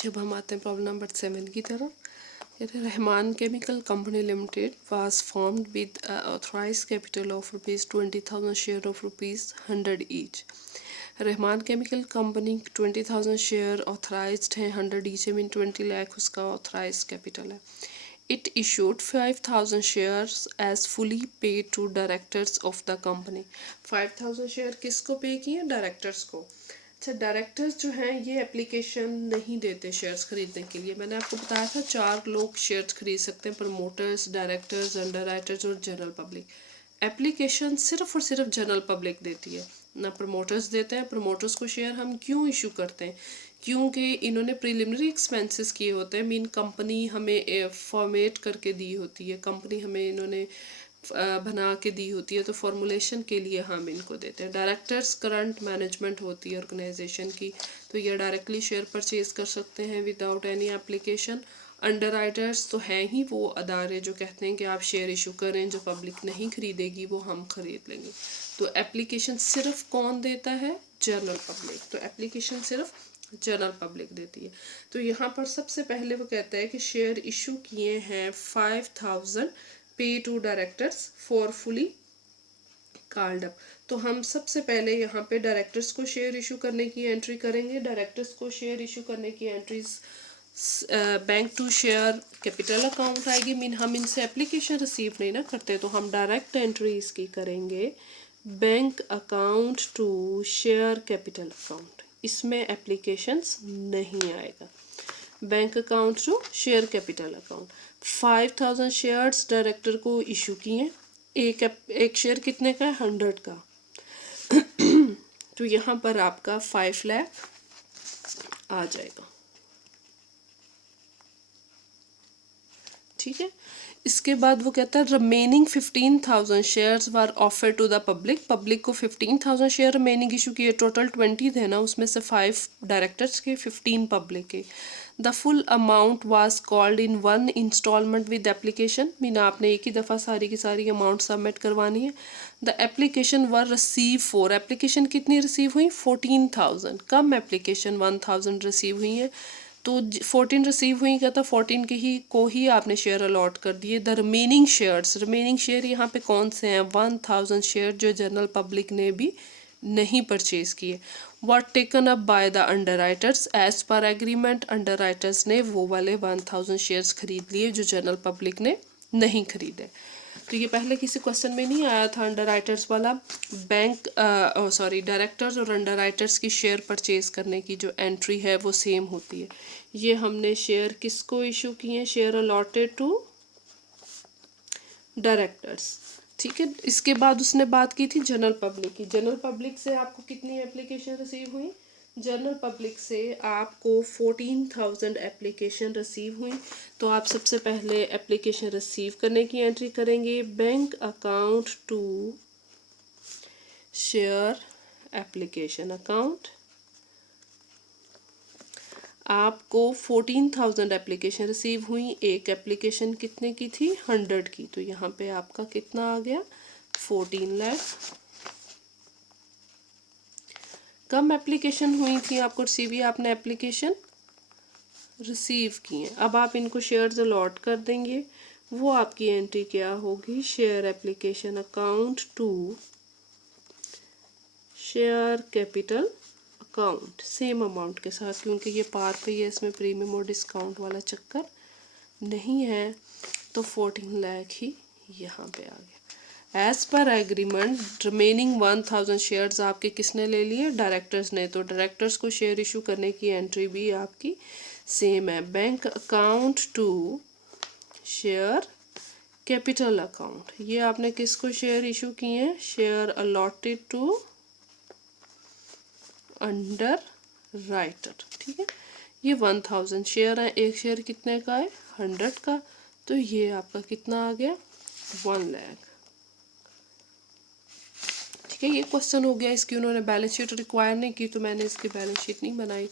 जब हम आते हैं प्रॉब्लम नंबर 7 की तरफ, कहते हैं Rahman chemical company limited was formed with authorised capital of ₹20,000 share of ₹100 each. Rahman chemical company 20,000 share authorised हैं 100 ईच, मीन 20 लाख उसका ऑथराइज्ड कैपिटल है। It issued 5,000 shares as fully paid to directors of the company। 5,000 share किसको पे किए? Directors को। अच्छा, directors जो हैं ये एप्लीकेशन नहीं देते शेयर्स खरीदने के लिए। मैंने आपको बताया था 4 लोग शेयर्स खरीद सकते हैं, प्रमोटर्स, डायरेक्टर्स, अंडरराइटर्स और जनरल पब्लिक। एप्लीकेशन सिर्फ और सिर्फ जनरल पब्लिक देती है, ना प्रमोटर्स देते हैं। प्रमोटर्स को शेयर हम क्यों इशू करते हैं? क्योंकि इन्होंने प्रिलिमिनरी एक्सपेंसेस किए होते हैं, मीन कंपनी हमें फॉर्मेट करके दी होती है, कंपनी हमें इन्होंने बना के दी होती है, तो फॉर्मुलेशन के लिए हम इनको देते हैं। डायरेक्टर्स करंट मैनेजमेंट होती है ऑर्गेनाइजेशन की, तो ये डायरेक्टली शेयर परचेज कर सकते हैं विदाउट एनी एप्लीकेशन। अंडरराइटर्स तो हैं ही वो अदारे जो कहते हैं कि आप शेयर इशू करें, जो पब्लिक नहीं खरीदेगी वो हम खरीद लेंगे। तो एप्लीकेशन सिर्फ कौन देता है? General public. तो एप्लीकेशन सिर्फ जनरल पब्लिक देती है। तो यहाँ पर सबसे पहले वो कहता है कि शेयर इशू किए हैं 5,000 पे to directors for fully called up. तो हम सबसे पहले यहाँ पे डायरेक्टर्स को शेयर इशू करने की एंट्री करेंगे। डायरेक्टर्स को शेयर इशू करने की entries bank to share capital account आएगी, मीन हम इनसे एप्लीकेशन रिसीव नहीं ना करते, तो हम डायरेक्ट एंट्री इसकी करेंगे bank account to share capital account. इसमें एप्लीकेशंस नहीं आएगा। Bank account to share capital account. 5,000 shares director को इशू किए। एक शेयर कितने का है? 100 का। तो यहाँ पर आपका 5 लाख आ जाएगा। ठीक है। इसके बाद वो कहता है remaining 15,000 shares were offer to the public. Public को 15,000 शेयर रिमेनिंग इशू किए। टोटल 20 थे ना, उसमें से 5 डायरेक्टर्स के, 15 पब्लिक के। The full amount was called in 1 instalment with application, mean आपने एक ही दफ़ा सारी की सारी अमाउंट सबमिट करवानी है। The application were receive for. Application कितनी रिसीव हुई? 14,000। कम एप्लीकेशन 1,000 रिसीव हुई है, तो 14 रिसीव हुई क्या था, 14 के ही को ही आपने शेयर अलॉट कर दिए। The remaining shares, remaining share यहाँ पे कौन से हैं? 1,000 शेयर जो जनरल पब्लिक ने भी नहीं परचेज किए। What taken up by the underwriters as per agreement. Underwriters ने वो वाले 1,000 शेयर्स खरीद लिए जो जनरल पब्लिक ने नहीं खरीदे। तो ये पहले किसी क्वेश्चन में नहीं आया था अंडरराइटर्स वाला। बैंक डायरेक्टर्स और अंडरराइटर्स की शेयर परचेज करने की जो एंट्री है वो सेम होती है। ये हमने शेयर किसको इशू किए हैं? Share allotted to directors. ठीक है। इसके बाद उसने बात की थी जनरल पब्लिक की। जनरल पब्लिक से आपको कितनी एप्लीकेशन रिसीव हुई? जनरल पब्लिक से आपको 14,000 एप्लीकेशन रिसीव हुई। तो आप सबसे पहले एप्लीकेशन रिसीव करने की एंट्री करेंगे bank account to share application account. आपको 14,000 एप्लीकेशन रिसीव हुई। एक एप्लीकेशन कितने की थी? 100 की। तो यहाँ पे आपका कितना आ गया? 14 लाख। कम एप्लीकेशन हुई थी, आपको रिसीव ही आपने एप्लीकेशन रिसीव किए। अब आप इनको शेयर्स अलॉट कर देंगे। वो आपकी एंट्री क्या होगी? Share application account to share capital account, same amount के साथ, क्योंकि ये पार पे ही है, इसमें प्रीमियम और डिस्काउंट वाला चक्कर नहीं है। तो 14 लाख ही यहाँ पे आ गया। As per agreement remaining 1,000 shares आपके किसने ले लिए? डायरेक्टर्स ने। तो डायरेक्टर्स को शेयर इशू करने की एंट्री भी आपकी सेम है bank account to share capital account. ये आपने किसको शेयर इशू किए हैं? Share allotted to underwriter. ठीक है। ये 1,000 शेयर है। एक शेयर कितने का है? 100 का। तो ये आपका कितना आ गया? 1 लाख। ठीक है। ये क्वेश्चन हो गया। इसकी उन्होंने बैलेंस शीट रिक्वायर नहीं की, तो मैंने इसकी बैलेंस शीट नहीं बनाई।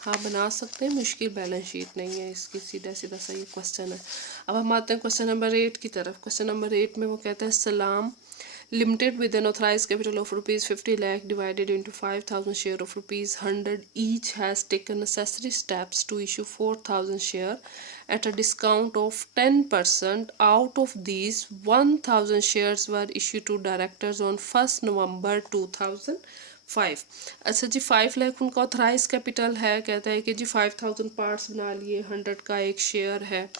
हाँ, बना सकते हैं, मुश्किल बैलेंस शीट नहीं है इसकी, सीधा सीधा सा ये क्वेश्चन है। अब हम आते हैं क्वेश्चन नंबर 8 की तरफ। क्वेश्चन नंबर 8 में वो कहता है सलाम Limited with an authorized capital of rupees 50 lakh divided into 5,000 share of rupees 100 each has taken necessary steps to issue 4,000 share at a discount of 10%. Out of these, 1,000 shares were issued to directors on 1st November 2005. अच्छा जी, 5 लाख उनका authorise capital है, कहता है कि जी 5,000 parts बना लिए, 100 का एक शेयर है।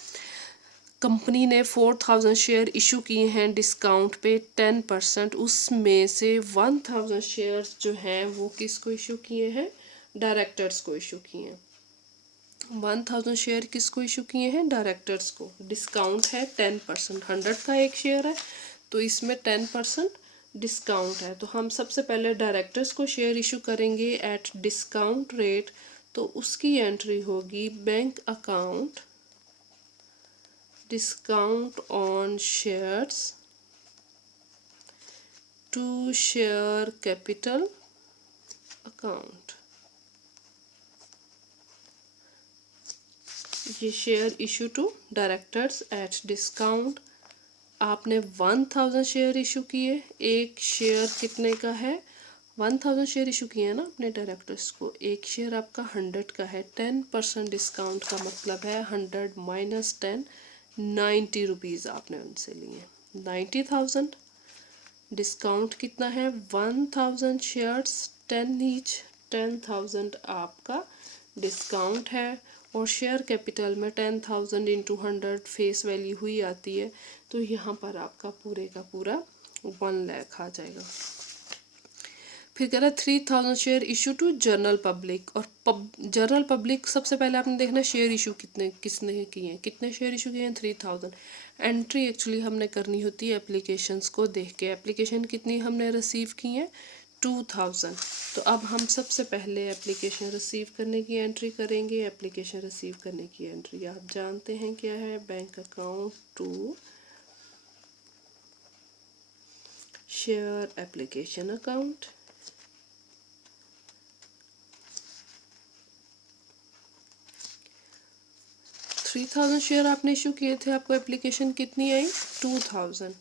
कंपनी ने 4,000 शेयर इशू किए हैं डिस्काउंट पे 10%, उसमें से 1,000 शेयर्स जो हैं वो किसको इशू किए हैं? डायरेक्टर्स को इशू किए हैं। 1,000 शेयर किसको इशू किए हैं? डायरेक्टर्स को। डिस्काउंट है 10%, 100 का एक शेयर है तो इसमें 10% डिस्काउंट है। तो हम सबसे पहले डायरेक्टर्स को शेयर इशू करेंगे एट डिस्काउंट रेट, तो उसकी एंट्री होगी bank account discount on shares to share capital account। ये share issue to directors at discount. आपने 1,000 शेयर इशू किए, एक शेयर कितने का है? 1,000 शेयर इशू किए हैं ना अपने डायरेक्टर्स को, एक शेयर आपका 100 का है। 10% डिस्काउंट का मतलब है 100 माइनस 10, 90 रुपीज़ आपने उनसे लिए। 90,000 डिस्काउंट कितना है? 1,000 शेयर्स 10 ईच, 10,000 आपका डिस्काउंट है। और शेयर कैपिटल में 10,000 इंटू 100 फेस वैल्यू हुई आती है, तो यहाँ पर आपका पूरे का पूरा 1 लाख आ जाएगा। फिर कह रहा है 3,000 share issue to general public. और जनरल पब्लिक सबसे पहले आपने देखना शेयर इशू किसने किए हैं, कितने शेयर इशू किए हैं? 3,000। एंट्री एक्चुअली हमने करनी होती है एप्लीकेशंस को देख के। एप्लीकेशन कितनी हमने रिसीव की हैं? 2,000। तो अब हम सबसे पहले एप्लीकेशन रिसीव करने की एंट्री करेंगे। एप्लीकेशन रिसीव करने की एंट्री आप जानते हैं क्या है? Bank account to share application account. 3,000 share आपने इशू किए थे, आपको एप्लीकेशन कितनी आई? 2,000।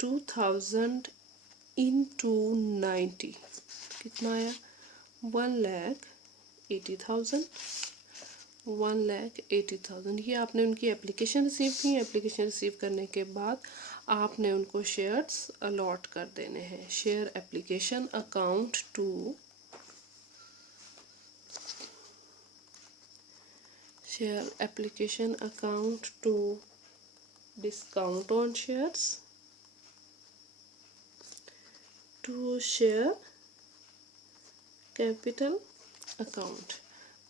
2,000 इंटू 90 कितना आया? 1,80,000। 1,80,000 ये आपने उनकी एप्लीकेशन रिसीव की। एप्लीकेशन रिसीव करने के बाद आपने उनको शेयर्स अलॉट कर देने हैं। Share application account to share application account to discount on shares to share capital account।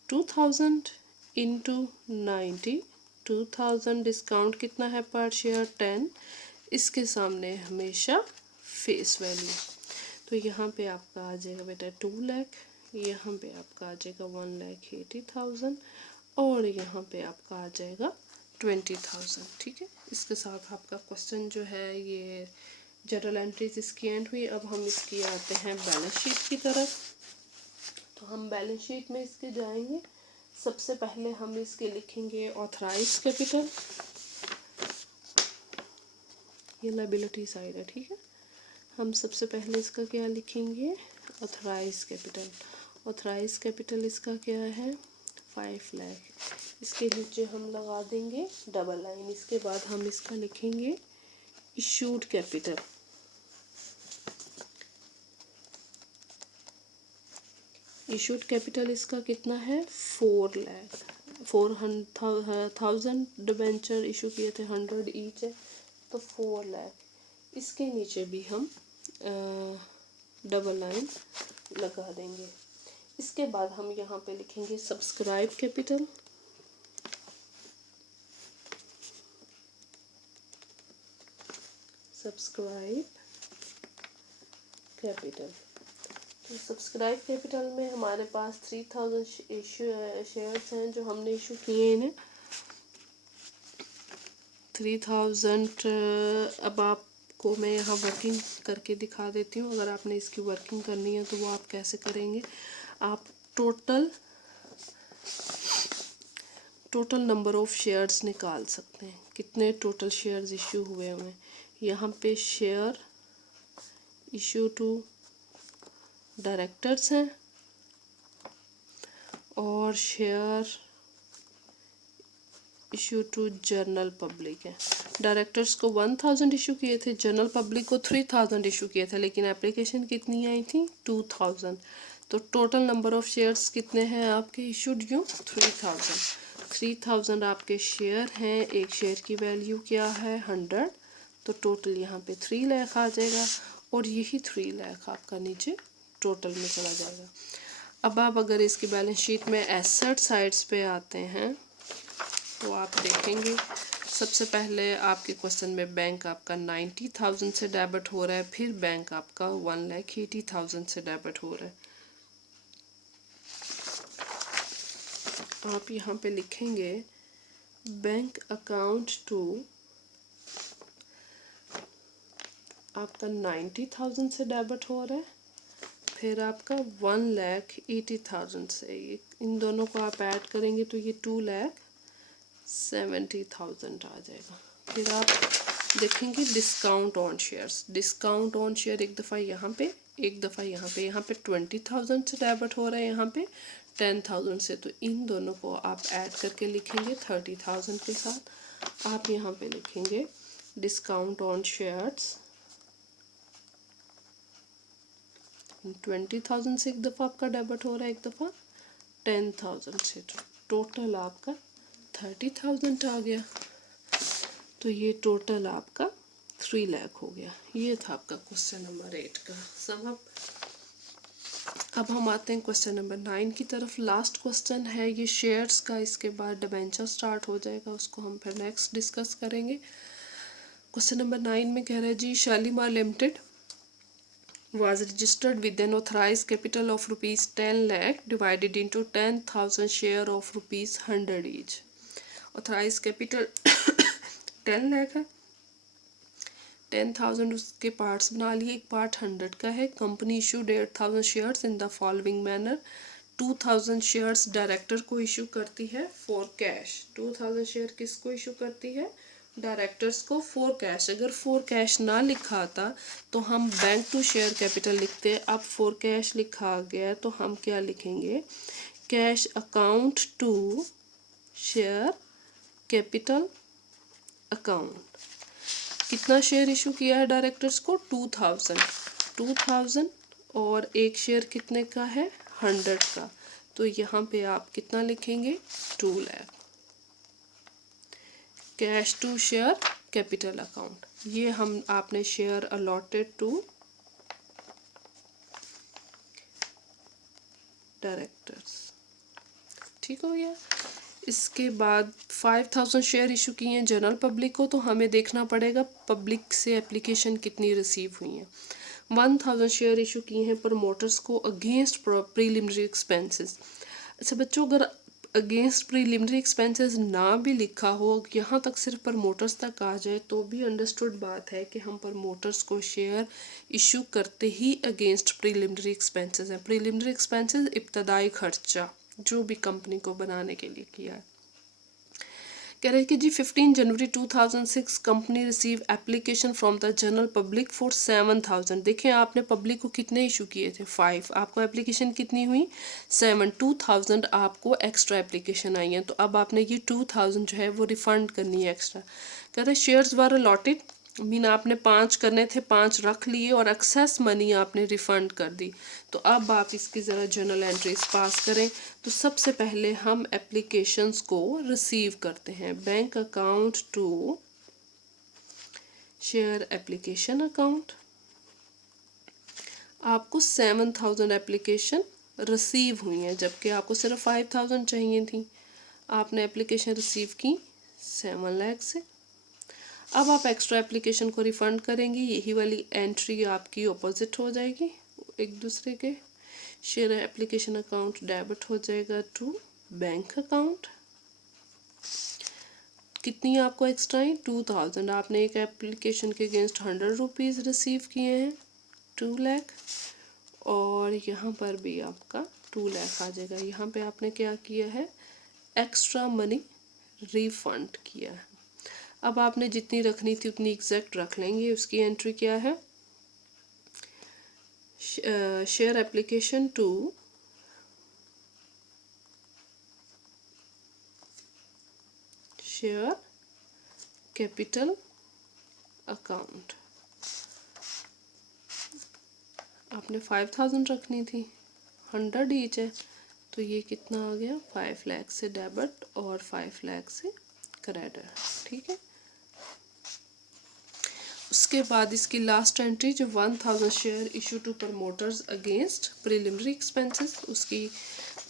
2,000 into 90, 2,000 discount कितना है पर शेयर? 10। इसके सामने हमेशा फेस वैल्यू, तो यहाँ पे आपका आ जाएगा बेटा 2 लाख, यहाँ पे आपका आ जाएगा 1,80,000 और यहाँ पे आपका आ जाएगा 20,000। ठीक है, इसके साथ आपका क्वेश्चन जो है ये जनरल एंट्रीज इसकी एंड हुई। अब हम इसकी आते हैं बैलेंस शीट की तरफ। तो हम बैलेंस शीट में इसके जाएंगे। सबसे पहले हम इसके लिखेंगे ऑथराइज कैपिटल, ये लायबिलिटी साइड है। ठीक है, हम सबसे पहले इसका क्या लिखेंगे? Authorise capital. ऑथराइज कैपिटल इसका क्या है? 5 लाख। इसके नीचे हम लगा देंगे डबल लाइन। इसके बाद हम इसका लिखेंगे इशूड कैपिटल। इशूड कैपिटल इसका कितना है? 4 लाख। 4,000 डिबेंचर इशू किए थे, 100 ईच है तो 4 लाख। इसके नीचे भी हम डबल लाइन लगा देंगे। इसके बाद हम यहाँ पे लिखेंगे सब्सक्राइब कैपिटल। सब्सक्राइब कैपिटल, तो सब्सक्राइब कैपिटल में हमारे पास 3,000 शेयर्स हैं जो हमने इशू किए हैं। 3,000 अब आपको मैं यहाँ वर्किंग करके दिखा देती हूँ। अगर आपने इसकी वर्किंग करनी है तो वो आप कैसे करेंगे? आप टोटल नंबर ऑफ शेयर्स निकाल सकते हैं, कितने टोटल शेयर्स इशू हुए हैं। यहाँ पे शेयर इशू टू डायरेक्टर्स हैं और share issue to general public है। डायरेक्टर्स को 1000 इशू किए थे, जनरल पब्लिक को 3000 इशू किए थे, लेकिन एप्लीकेशन कितनी आई थी 2000। तो टोटल नंबर ऑफ शेयर्स कितने हैं आपके इशूड यूँ 3000 आपके शेयर हैं। एक शेयर की वैल्यू क्या है 100, तो टोटल यहाँ पे 3 लाख आ जाएगा और यही 3 लाख आपका नीचे टोटल में चला जाएगा। अब आप अगर इसकी बैलेंस शीट में एसेट साइड्स पे आते हैं तो आप देखेंगे सबसे पहले आपके क्वेश्चन में बैंक आपका 90,000 से डेबिट हो रहा है, फिर बैंक आपका 1,80,000 से डेबिट हो रहा है। आप यहाँ पे लिखेंगे बैंक अकाउंट टू आपका 90,000 से डेबिट हो रहा है, फिर आपका 1,80,000 से, इन दोनों को आप ऐड करेंगे तो ये 2,70,000 आ जाएगा। फिर आप देखेंगे discount on shares, discount on share एक दफ़ा यहाँ पे, एक दफ़ा यहाँ पे। यहाँ पे 20,000 से डेबिट हो रहा है, यहाँ पे 10,000 से, तो इन दोनों को आप ऐड करके लिखेंगे 30,000 के साथ। आप यहाँ पे लिखेंगे डिस्काउंट ऑन शेयर्स 20,000 से एक दफ़ा आपका डेबिट हो रहा है, एक दफ़ा 10,000 से, तो टोटल आपका 30,000 आ गया। तो ये टोटल आपका 3 लाख हो गया। ये था आपका क्वेश्चन नंबर 8 का सम। अब हम आते हैं क्वेश्चन नंबर 9 की तरफ। लास्ट क्वेश्चन है ये शेयर्स का, इसके बाद डिबेंचर स्टार्ट हो जाएगा, उसको हम फिर नेक्स्ट डिस्कस करेंगे। क्वेश्चन नंबर 9 में कह रहा है जी Shalimar limited was registered with an authorized capital of rupees 10 lakh divided into 10,000 share of rupees 100 each. authorized capital 10 lakh है, 10,000 उसके पार्ट्स बना लिए, एक पार्ट 100 का है। Company issued 8,000 shares in the following manner. 2,000 shares director को इशू करती है फॉर कैश। 2,000 शेयर किसको इशू करती है डायरेक्टर्स को फॉर कैश। अगर फॉर कैश ना लिखा आता तो हम बैंक टू शेयर कैपिटल लिखते। अब फॉर कैश लिखा गया तो हम क्या लिखेंगे cash account to share capital account. कितना शेयर इशू किया है डायरेक्टर्स को 2,000 और एक शेयर कितने का है 100 का, तो यहाँ पे आप कितना लिखेंगे 2 lakh. Cash to share capital account, ये हम आपने शेयर अलॉटेड टू डायरेक्टर्स, ठीक हो गया। इसके बाद 5,000 शेयर इशू किए हैं जनरल पब्लिक को, तो हमें देखना पड़ेगा पब्लिक से एप्लीकेशन कितनी रिसीव हुई हैं। 1,000 शेयर इशू किए हैं प्रमोटर्स को अगेंस्ट प्रीलिमिनरी एक्सपेंसेस। अच्छा बच्चों, अगर अगेंस्ट प्रीलिमिनरी एक्सपेंसेस ना भी लिखा हो, यहाँ तक सिर्फ प्रमोटर्स तक आ जाए तो भी अंडरस्टूड बात है कि हम प्रमोटर्स को शेयर इशू करते ही अगेंस्ट प्रीलिमिनरी एक्सपेंसेस हैं। प्रीलिमिनरी एक्सपेंसेस इब्तदाई खर्चा जो भी कंपनी को बनाने के लिए किया है। कह रहे हैं कि जी 15 जनवरी 2006 company receive application from the general public for 7,000। देखें आपने पब्लिक को कितने इशू किए थे 5, आपको एप्लीकेशन कितनी हुई 7, 2,000 आपको एक्स्ट्रा एप्लीकेशन आई हैं। तो अब आपने ये 2,000 जो है वो रिफंड करनी है एक्स्ट्रा। कह रहे शेयर्स वर अलॉटेड, मीन आपने 5 करने थे 5 रख लिए और एक्सेस मनी आपने रिफ़ंड कर दी। तो अब आप इसकी ज़रा जर्नल एंट्रीज पास करें। तो सबसे पहले हम एप्लीकेशंस को रिसीव करते हैं। Bank account to share application account, आपको 7,000 एप्लीकेशन रिसीव हुई हैं जबकि आपको सिर्फ 5,000 चाहिए थी। आपने एप्लीकेशन रिसीव की 7 लाख से। अब आप एक्स्ट्रा एप्लीकेशन को रिफ़ंड करेंगे, यही वाली एंट्री आपकी ऑपोजिट हो जाएगी एक दूसरे के। शेयर एप्लीकेशन अकाउंट डेबिट हो जाएगा टू बैंक अकाउंट। कितनी आपको एक्स्ट्रा है 2,000, आपने एक एप्लीकेशन के अगेंस्ट 100 रुपीज़ रिसीव किए हैं 2 लाख, और यहाँ पर भी आपका 2 लाख आ जाएगा। यहाँ पे आपने क्या किया है एक्स्ट्रा मनी रिफ़ंड किया है। अब आपने जितनी रखनी थी उतनी एग्जैक्ट रख लेंगे। उसकी एंट्री क्या है share application to share capital account. आपने 5000 रखनी थी, 100 ईच है, तो ये कितना आ गया, 5 लाख से डेबिट और 5 लाख से क्रेडिट। ठीक है, उसके बाद इसकी लास्ट एंट्री जो 1000 share issue to promoters against preliminary expenses, उसकी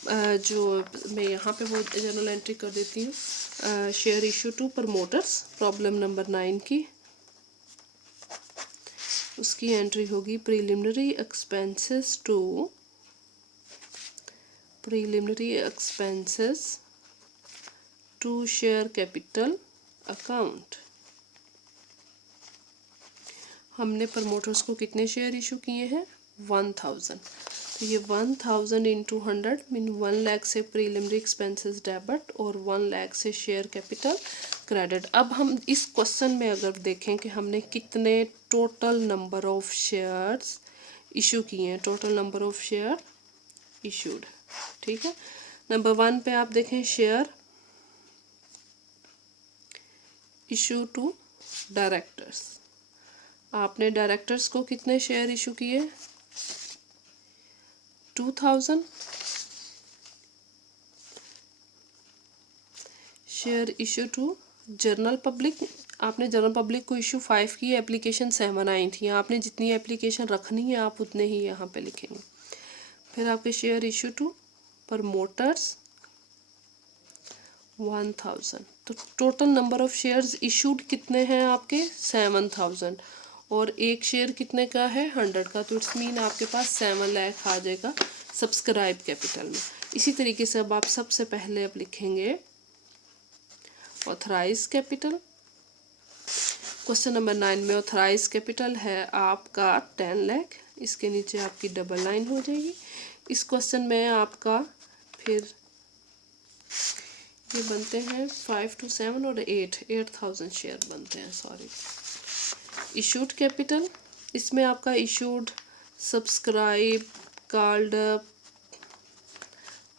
जो मैं यहाँ पे वो जनरल एंट्री कर देती हूँ। Share issue to promoters problem number 9 की, उसकी एंट्री होगी preliminary expenses to share capital account. हमने प्रमोटर्स को कितने शेयर इशू किए हैं, 1000, तो ये 1000 इंटू 100 मीन 1 लाख से प्रीलिमिनरी एक्सपेंसेस डेबिट और 1 लाख से शेयर कैपिटल क्रेडिट। अब हम इस क्वेश्चन में अगर देखें कि हमने कितने total number of shares issue किए हैं, total number of share issued. ठीक है, नंबर 1 पे आप देखें शेयर इशू टू डायरेक्टर्स। आपने डायरेक्टर्स को कितने शेयर इशू किए, 2000। Share issue to general public, आपने जनरल पब्लिक को इशू 5 की, एप्लीकेशन 7 आई थी। आपने जितनी एप्लीकेशन रखनी है आप उतने ही यहाँ पे लिखेंगे। फिर आपके शेयर इशू टू प्रमोटर्स 1000, तो total number of shares issued कितने हैं आपके, 7000, और एक शेयर कितने का है, 100 का, तो इट्स मीन आपके पास 7 लाख आ जाएगा सब्सक्राइब कैपिटल में। इसी तरीके से अब आप सबसे पहले अब लिखेंगे ऑथराइज कैपिटल। क्वेश्चन नंबर 9 में ऑथराइज कैपिटल है आपका 10 लाख, इसके नीचे आपकी डबल लाइन हो जाएगी। इस क्वेश्चन में आपका फिर ये बनते हैं 5 to 7 और 8000 शेयर बनते हैं, सॉरी। इशूड कैपिटल, इसमें आपका इशूड, सब्सक्राइब, कॉल्ड अप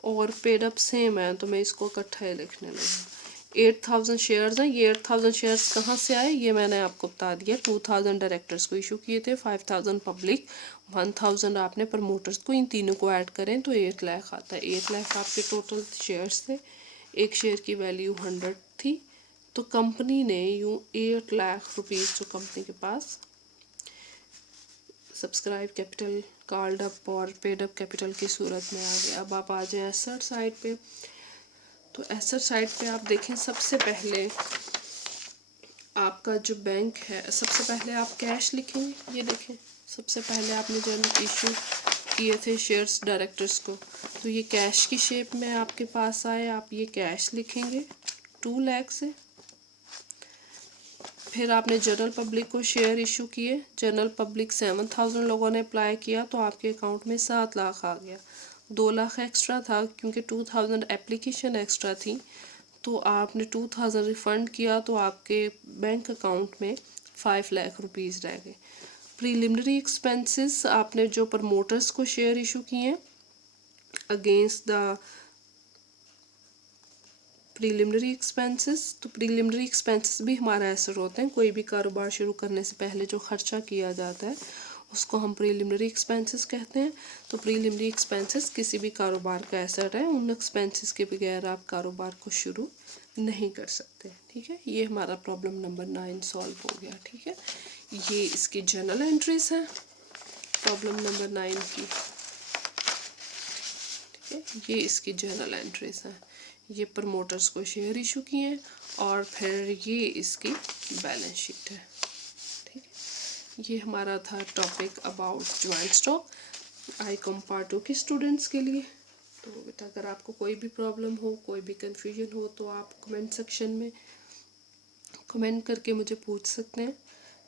और पेड अप सेम है, तो मैं इसको इकट्ठा ही लिखने लगी। 8000 शेयर्स हैं, ये 8000 शेयर्स कहाँ से आए, ये मैंने आपको बता दिया। 2000 डायरेक्टर्स को इशू किए थे, 5000 पब्लिक, 1000 आपने प्रमोटर्स को, इन तीनों को ऐड करें तो 8 लाख आता है। 8 लाख आपके टोटल शेयर्स थे, एक शेयर की वैल्यू 100 थी, तो कंपनी ने यूँ 8 लाख रुपीज़ जो कंपनी के पास सब्सक्राइब कैपिटल, कॉल्ड अप और पेड अप कैपिटल की सूरत में आ गया। अब आप आ जाएं एसेट साइड पे, तो एसेट साइड पे आप देखें सबसे पहले आपका जो बैंक है, सबसे पहले आप कैश लिखेंगे। ये देखें सबसे पहले आपने जब इशू किए थे शेयर्स डायरेक्टर्स को, तो ये कैश की शेप में आपके पास आए, आप ये कैश लिखेंगे 2 लाख से। फिर आपने जनरल पब्लिक को शेयर इशू किए, जनरल पब्लिक 7000 लोगों ने अप्लाई किया, तो आपके अकाउंट में 7 लाख आ गया। 2 लाख एक्स्ट्रा था क्योंकि 2000 एप्लीकेशन एक्स्ट्रा थी, तो आपने 2000 रिफ़ंड किया, तो आपके बैंक अकाउंट में 5 लाख रुपीज़ रह गए। प्रीलिमिनरी एक्सपेंसेस, आपने जो प्रमोटर्स को शेयर इशू किए अगेंस्ट द प्रीलिमिनरी एक्सपेंसेस, तो प्रीलिमिनरी एक्सपेंसेस भी हमारा एसेट होते हैं। कोई भी कारोबार शुरू करने से पहले जो खर्चा किया जाता है उसको हम प्रीलिमिनरी एक्सपेंसेस कहते हैं। तो प्रीलिमिनरी एक्सपेंसेस किसी भी कारोबार का एसेट है, उन एक्सपेंसेस के बगैर आप कारोबार को शुरू नहीं कर सकते। ठीक है, ये हमारा प्रॉब्लम नंबर 9 सॉल्व हो गया। ठीक है, ये इसकी जर्नल एंट्रीज हैं प्रॉब्लम नंबर 9 की। ठीक है, ये इसकी जर्नल एंट्रीज हैं। ये प्रमोटर्स को शेयर इशू किए हैं और फिर ये इसकी बैलेंस शीट है। ठीक है, ये हमारा था topic about joint stock Icom part 2 के स्टूडेंट्स के लिए। तो बेटा अगर आपको कोई भी प्रॉब्लम हो, कोई भी कंफ्यूजन हो, तो आप कमेंट सेक्शन में कमेंट करके मुझे पूछ सकते हैं।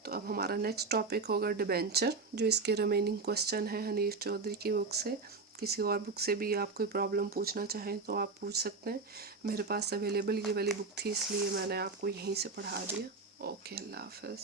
तो अब हमारा नेक्स्ट टॉपिक होगा डिबेंचर, जो इसके रिमेनिंग क्वेश्चन है हनीफ चौधरी की बुक से। किसी और बुक से भी आप कोई प्रॉब्लम पूछना चाहें तो आप पूछ सकते हैं। मेरे पास अवेलेबल ये वाली बुक थी, इसलिए मैंने आपको यहीं से पढ़ा दिया। ओके, अल्लाह हाफ़िज़।